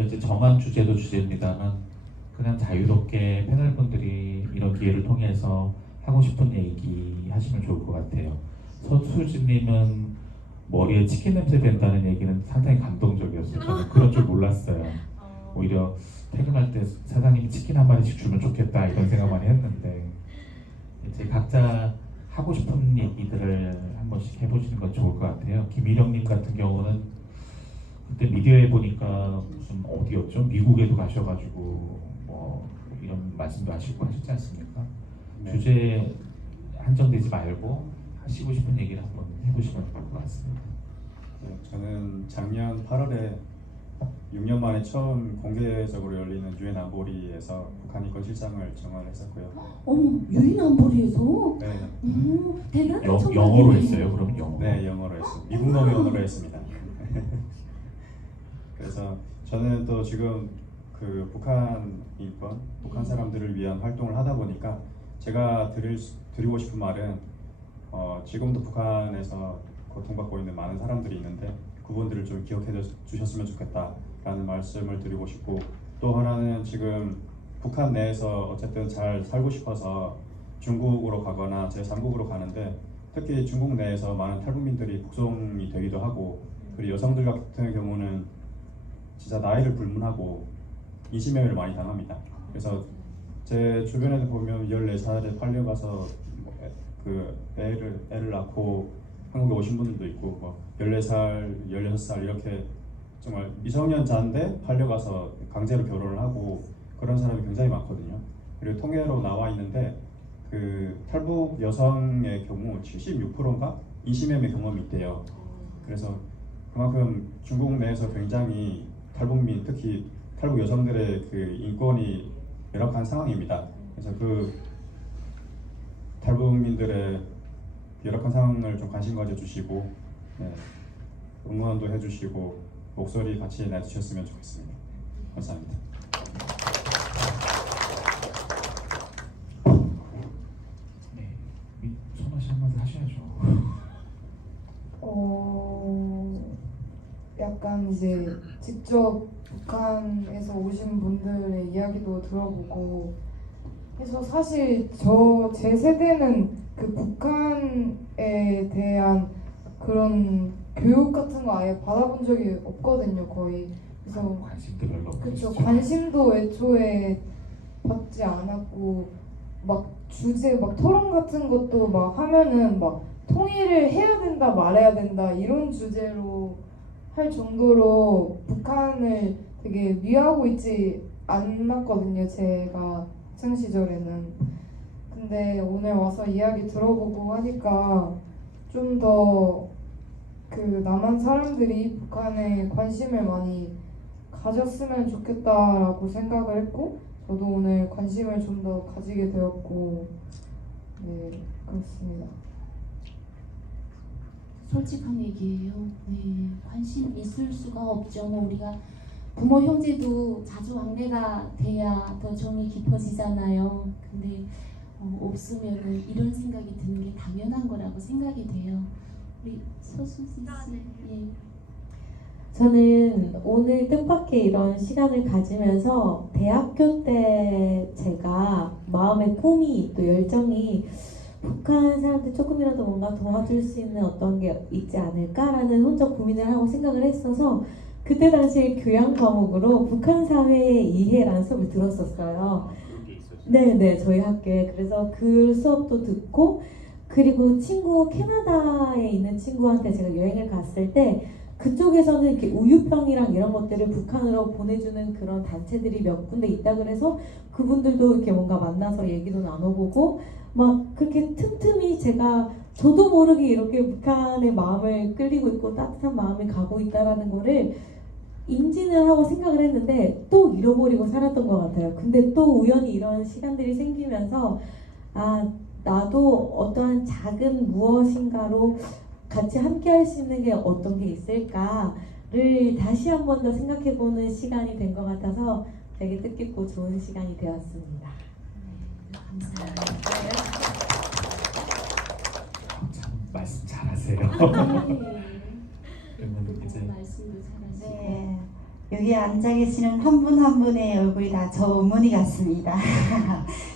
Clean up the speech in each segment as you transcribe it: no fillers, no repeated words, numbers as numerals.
이제 정한 주제도 주제입니다만 그냥 자유롭게 패널분들이 이런 기회를 통해서 하고 싶은 얘기 하시면 좋을 것 같아요. 서수진님은 머리에 치킨 냄새 된다는 얘기는 상당히 감동적이었어요. 저는 그런 줄 몰랐어요. 오히려 퇴근할 때 사장님이 치킨 한 마리씩 주면 좋겠다 이런 생각 많이 했는데 이제 각자 하고 싶은 얘기들을 한 번씩 해보시는 건 좋을 것 같아요. 김일영님 같은 경우는 그때 미디어에 보니까 무슨 어디였죠? 미국에도 가셔가지고 뭐 이런 말씀도 하시고 하셨지 않습니까? 네. 주제에 한정되지 말고 하시고 싶은 얘기를 한번 해보시면 좋을 것 같습니다. 네, 저는 작년 8월에 6년 만에 처음 공개적으로 열리는 유엔 안보리에서 북한 인권 실장을 정언했었고요. 어머, 유인 안보리에서? 네, 대단한 영어로 했어요? 그럼 영어? 네, 영어로 했습니다. 미국 놈 영어로 했습니다. 그래서 저는 또 지금 그 북한 인권, 북한 사람들을 위한 활동을 하다 보니까 제가 드리고 싶은 말은 지금도 북한에서 고통받고 있는 많은 사람들이 있는데 그분들을 좀 기억해 주셨으면 좋겠다라는 말씀을 드리고 싶고, 또 하나는 지금 북한 내에서 어쨌든 잘 살고 싶어서 중국으로 가거나 제3국으로 가는데 특히 중국 내에서 많은 탈북민들이 북송이 되기도 하고, 그리고 여성들 같은 경우는 진짜 나이를 불문하고 인신매매를 많이 당합니다. 그래서 제 주변에도 보면 14살에 팔려가서 그 애를 낳고 한국에 오신 분들도 있고, 뭐 14살, 16살 이렇게 정말 미성년자인데 팔려가서 강제로 결혼을 하고 그런 사람이 굉장히 많거든요. 그리고 통계로 나와 있는데 그 탈북 여성의 경우 76%인가 인신매매 경험이 있대요. 그래서 그만큼 중국 내에서 굉장히 탈북민, 특히 탈북 여성들의 그 인권이 열악한 상황입니다. 그래서 그 탈북민들의 열악한 상황을 좀 관심 가져주시고, 네, 응원도 해주시고 목소리 같이 내주셨으면 좋겠습니다. 감사합니다. 네, 선아 씨 한마디 하셔야죠. 약간 이제 직접 북한에서 오신 분들의 이야기도 들어보고 해서 사실 제 세대는 그 북한에 대한 그런 교육 같은 거 아예 받아본 적이 없거든요, 거의. 그래서 관심도 별로 없고. 그쵸, 관심도 애초에 받지 않았고, 막 주제, 막 토론 같은 것도 막 하면은 막 통일을 해야 된다 말해야 된다 이런 주제로 할 정도로 북한을 되게 미워하고 있지 않았거든요, 제가 학창 시절에는. 근데 오늘 와서 이야기 들어보고 하니까 좀 더 그 남한 사람들이 북한에 관심을 많이 가졌으면 좋겠다라고 생각을 했고, 저도 오늘 관심을 좀 더 가지게 되었고, 네, 그렇습니다. 솔직한 얘기예요. 네, 관심 있을 수가 없죠. 뭐 우리가 부모 형제도 자주 왕래가 돼야 더 정이 깊어지잖아요. 근데 없으면은 이런 생각이 드는 게 당연한 거라고 생각이 돼요. 우리 서수진 씨. 예. 저는 오늘 뜻밖의 이런 시간을 가지면서 대학교 때 제가 마음의 꿈이 또 열정이 북한 사람들 조금이라도 뭔가 도와줄 수 있는 어떤 게 있지 않을까라는 혼자 고민을 하고 생각을 했어서 그때 당시에 교양 과목으로 북한 사회의 이해라는 수업을 들었었어요. 네네, 저희 학교에. 그래서 그 수업도 듣고, 그리고 캐나다에 있는 친구한테 제가 여행을 갔을 때 그쪽에서는 이렇게 우유병이랑 이런 것들을 북한으로 보내주는 그런 단체들이 몇 군데 있다 그래서 그분들도 이렇게 뭔가 만나서 얘기도 나눠보고 막 그렇게 틈틈이 저도 모르게 이렇게 북한의 마음을 끌리고 있고 따뜻한 마음이 가고 있다라는 거를 인지는 하고 생각을 했는데 또 잃어버리고 살았던 것 같아요. 근데 또 우연히 이런 시간들이 생기면서 나도 어떠한 작은 무엇인가로 같이 함께 할 수 있는 게 어떤 게 있을까를 다시 한 번 더 생각해보는 시간이 된 것 같아서 되게 뜻깊고 좋은 시간이 되었습니다. 네, 감사합니다. 참 말씀 잘하세요. 네. 그러면 이제 말씀도 잘하시고. 네, 여기 앉아 계시는 한 분 한 분의 얼굴이 다 저 어머니 같습니다.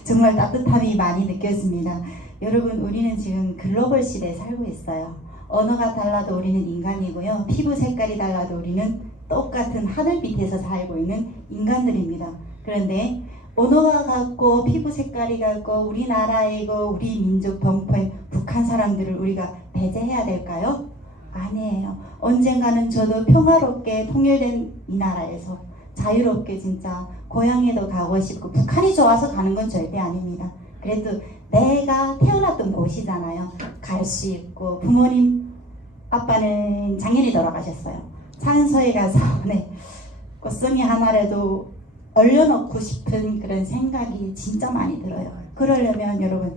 정말 따뜻함이 많이 느껴집니다. 여러분, 우리는 지금 글로벌 시대에 살고 있어요. 언어가 달라도 우리는 인간이고요. 피부 색깔이 달라도 우리는 똑같은 하늘 밑에서 살고 있는 인간들입니다. 그런데 언어가 같고 피부 색깔이 같고 우리나라이고 우리 민족 동포인 북한 사람들을 우리가 배제해야 될까요? 아니에요. 언젠가는 저도 평화롭게 통일된 이 나라에서 자유롭게 진짜 고향에도 가고 싶고, 북한이 좋아서 가는 건 절대 아닙니다. 그래도 내가 태어났던 곳이잖아요. 갈 수 있고, 부모님 아빠는 작년에 돌아가셨어요. 산소에 가서 꽃송이 하나라도 얼려놓고 싶은 그런 생각이 진짜 많이 들어요. 그러려면 여러분,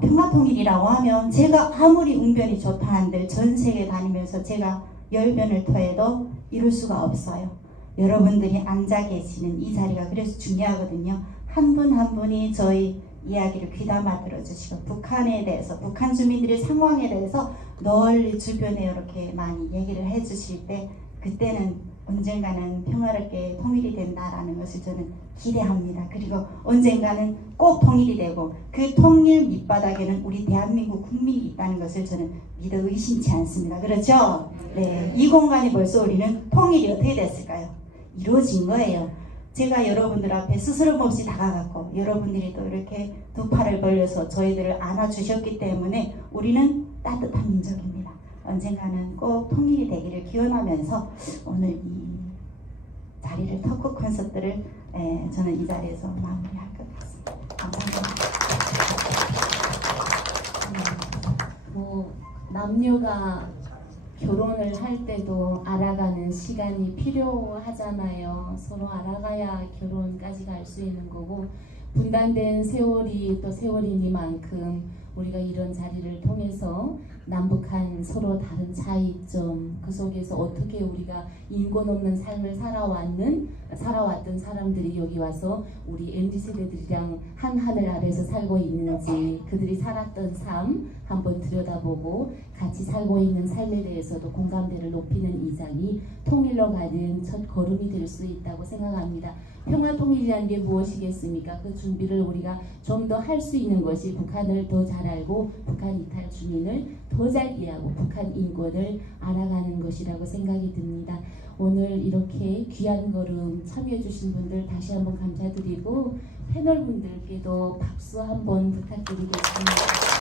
평화통일이라고 하면 제가 아무리 웅변이 좋다 한들 전 세계 다니면서 제가 열변을 토해도 이룰 수가 없어요. 여러분들이 앉아 계시는 이 자리가 그래서 중요하거든요. 한 분 한 분이 저희 이야기를 귀담아 들어주시고, 북한에 대해서, 북한 주민들의 상황에 대해서 널리 주변에 이렇게 많이 얘기를 해주실 때, 그때는 언젠가는 평화롭게 통일이 된다라는 것을 저는 기대합니다. 그리고 언젠가는 꼭 통일이 되고, 그 통일 밑바닥에는 우리 대한민국 국민이 있다는 것을 저는 믿어 의심치 않습니다. 그렇죠? 네, 이 공간이 벌써 우리는 통일이 어떻게 됐을까요? 이루어진 거예요. 제가 여러분들 앞에 스스럼 없이 다가갔고, 여러분들이 또 이렇게 두 팔을 벌려서 저희들을 안아주셨기 때문에 우리는 따뜻한 민족입니다. 언젠가는 꼭 통일이 되기를 기원하면서 오늘 이 자리를, 토크 콘서트를 저는 이 자리에서 마무리할 것 같습니다. 감사합니다. 남녀가 결혼을 할 때도 알아가는 시간이 필요하잖아요. 서로 알아가야 결혼까지 갈 수 있는 거고, 분단된 세월이 또 세월이니만큼 우리가 이런 자리를 통해서 남북한 서로 다른 차이점, 그 속에서 어떻게 우리가 인권 없는 삶을 살아왔던 사람들이 여기 와서 우리 MZ세대들이랑 한 하늘 아래서 살고 있는지, 그들이 살았던 삶 한번 들여다보고 같이 살고 있는 삶에 대해서도 공감대를 높이는 이 장이 통일로 가는 첫 걸음이 될 수 있다고 생각합니다. 평화통일이라는 게 무엇이겠습니까? 그 준비를 우리가 좀 더 할 수 있는 것이 북한을 더 잘 알고 북한 이탈 주민을 더 잘 이해하고 북한 인권을 알아가는 것이라고 생각이 듭니다. 오늘 이렇게 귀한 걸음 참여해 주신 분들 다시 한번 감사드리고, 패널 분들께도 박수 한번 부탁드리겠습니다.